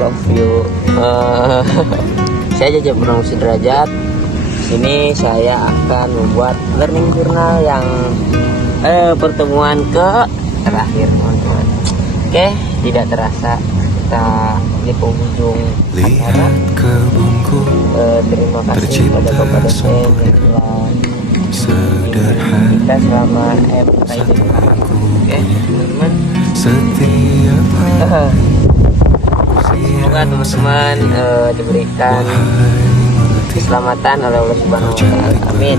love you. Saya Jaja Purnama Sudrajat. Sini saya akan membuat learning journal yang pertemuan terakhir, teman-teman. Oke, tidak terasa kita di penghujung acara. Terima kasih kepada Bapak dosen yang telah kita selama FKID. Oke, teman-teman. Semoga teman-teman diberikan keselamatan oleh Allah Subhanahu wa Ta'ala. Amin.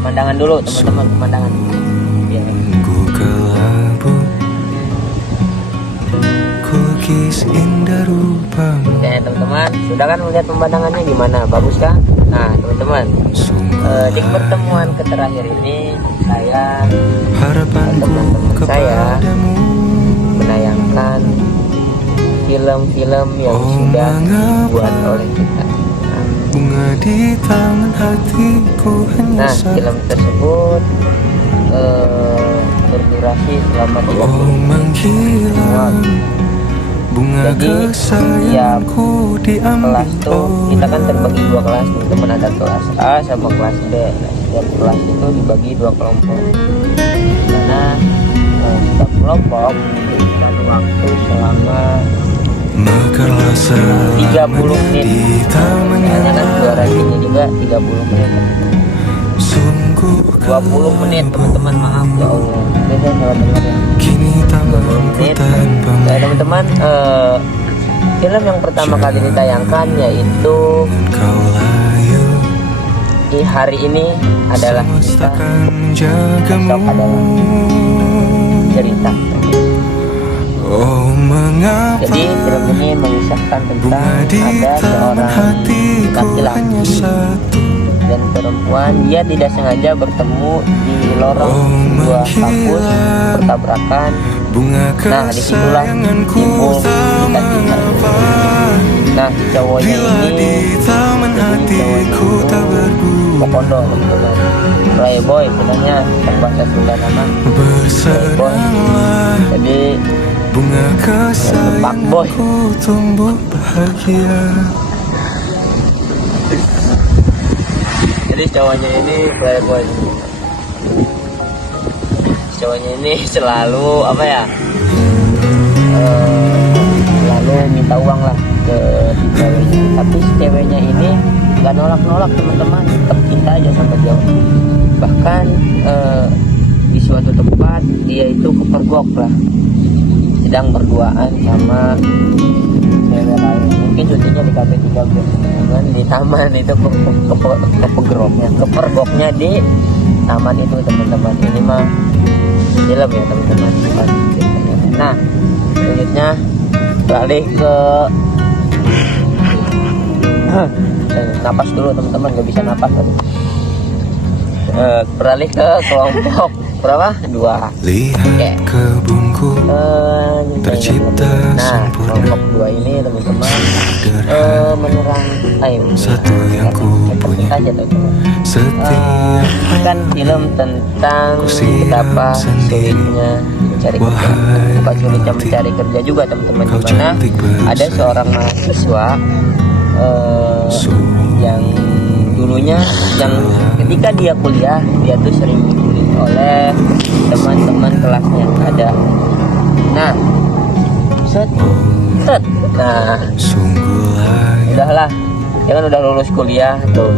Pemandangan dulu, teman-teman, pemandangan. Ya. Oke, teman-teman, sudah kan melihat pemandangannya gimana? Bagus kan? Nah, teman-teman, di pertemuan terakhir ini saya dan teman-teman saya menayangkan film-film yang sudah dibuat oleh kita. Nah, film tersebut berdurasi selama 30 menit. Jadi tiap kelas tuh kita kan terbagi 2 kelas, teman-teman, ada kelas A sama kelas B. Nah, setiap kelas itu dibagi 2 kelompok. Karena setiap kelompok membutuhkan waktu selama 30 menit. Hanya kan durasinya juga 30 menit. 20 menit, teman-teman, maaf ya Allah. Saya salah dengar ya. 20 menit. Nah, teman-teman, film yang pertama kali ditayangkan yaitu di hari ini adalah kita besok adalah cerita. Jadi film ini mengisahkan tentang ada seorang laki-laki dan perempuan. Dia tidak sengaja bertemu di lorong sebuah kampus, bertabrakan. Nah, disitulah timbul cinta. Nah, cowoknya ini Pokondo, teman-teman, playboy, sebenarnya bahasa Sunda nama playboy. Jadi fuckboy. Jadi cowoknya ini playboy. Cowoknya ini selalu apa ya? Selalu minta uang lah ke si ceweknya. Tapi si ceweknya ini nggak nolak-nolak, teman-teman, tetap cinta aja sama dia. Bahkan di suatu tempat dia itu kepergok lah, sedang berduaan sama cewek lain. Mungkin syutingnya di kafe 13, teman-teman, di taman itu kepergoknya di taman itu, teman-teman. Ini mah film ya, teman-teman. Nah, selanjutnya beralih ke napas dulu, teman-teman, nggak bisa napas tadi. Beralih ke kelompok berapa? 2. Oke. Nah, kelompok 2 ini, teman-teman, menyerang satu yang ku punya aja, teman-teman. Kan film tentang betapa sulitnya mencari kerja, bukan sulitnya mencari kerja juga, teman-teman, dimana ada seorang mahasiswa yang dulunya, yang ketika dia kuliah, dia tuh sering dibully oleh teman-teman kelasnya yang ada. Nah, nah, udahlah, dia kan udah lulus kuliah tuh,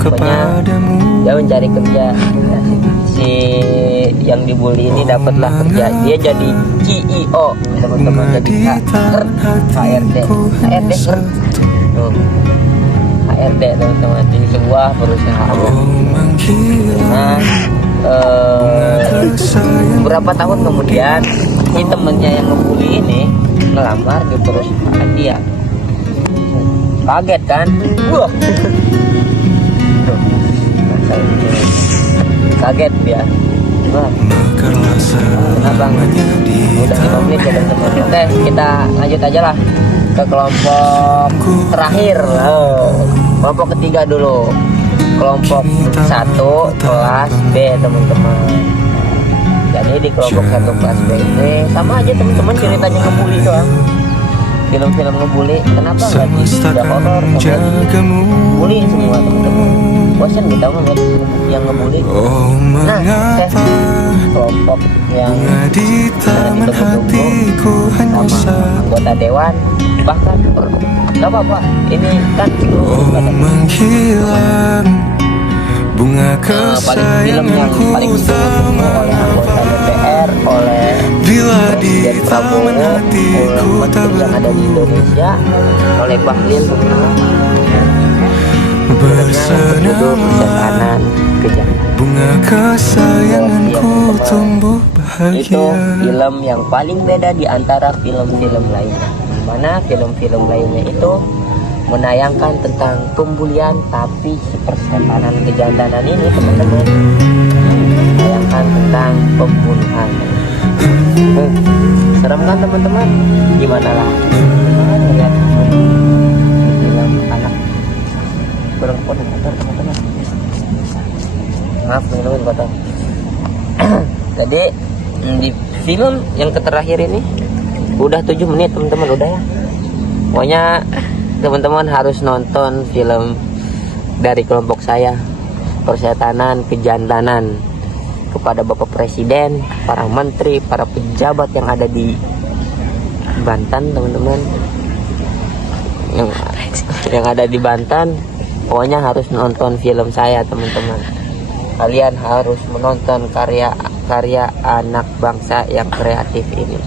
pokoknya dia mencari kerja. Si yang dibully ini dapatlah kerja, dia jadi CEO, teman-teman, jadi HRD tuh, HRD, teman-teman, di sebuah perusahaan. Nah, beberapa tahun kemudian si temennya yang ngebully ini ngelamar di perusahaan dia. Kaget kan? Wah, kaget dia. Wah, kenapa? Udah 5 menit ya, teman-teman. Oke, kita lanjut aja lah ke kelompok terakhir. Kelompok ketiga dulu. Kelompok 1 kelas B, teman-teman. Jadi di kelompok 1 kelas B ini sama aja teman-teman, ceritanya ngebully doang. Film-film ngebully, kenapa nggak tidak horor sama bully semua teman-teman? Bosan kita ngeliat yang ngebully. Nah, kelompok yang ditunggu-tunggu sama anggota dewan, bahkan nggak apa-apa, ini kan film yang paling ditunggu oleh anggota DPR, oleh Presiden Prabowo, oleh menteri yang ada di Indonesia, oleh Bahlil, berjudul Persetan Kejahatan. Bunga kesayanganku tumbuh bahagia. Itu film yang paling beda di antara film-film lainnya. Mana film-film lainnya itu menayangkan tentang pembulian, tapi si Persetanan Kejantanan ini teman-teman menayangkan tentang pembunuhan. Serem kan teman-teman? Gimana lah lihat film anak perempuan kotor teman-teman. Maaf teman-teman kotor. Jadi di film yang terakhir ini udah 7 menit teman-teman, udah ya. Pokoknya teman-teman harus nonton film dari kelompok saya, Persetanan Kejantanan, kepada Bapak Presiden, para menteri, para pejabat yang ada di Banten teman-teman, yang ada di Banten. Pokoknya harus nonton film saya teman-teman. Kalian harus menonton karya anak bangsa yang kreatif ini.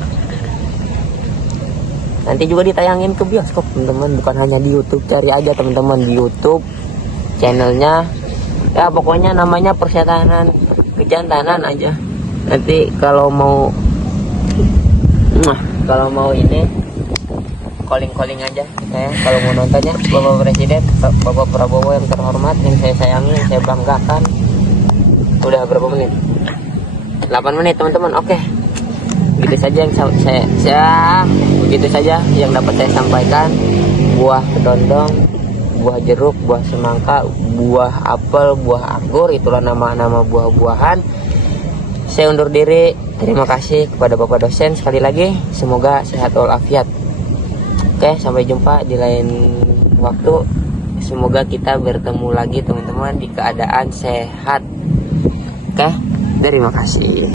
Nanti juga ditayangin ke bioskop teman-teman, bukan hanya di YouTube. Cari aja teman-teman di YouTube channelnya, ya pokoknya namanya Persetanan Kejantanan aja. Nanti kalau mau ini calling aja saya kalau mau nontonnya. Bapak Presiden, Bapak Prabowo yang terhormat, yang saya sayangi, yang saya banggakan. Udah berapa menit? 8 menit teman-teman. Oke, gitu saja yang begitu saja yang dapat saya sampaikan. Buah kedondong, buah jeruk, buah semangka, buah apel, buah anggur, itulah nama-nama buah-buahan. Saya undur diri. Terima kasih kepada Bapak dosen sekali lagi. Semoga sehat walafiat. Oke, sampai jumpa di lain waktu. Semoga kita bertemu lagi teman-teman di keadaan sehat. Oke, terima kasih.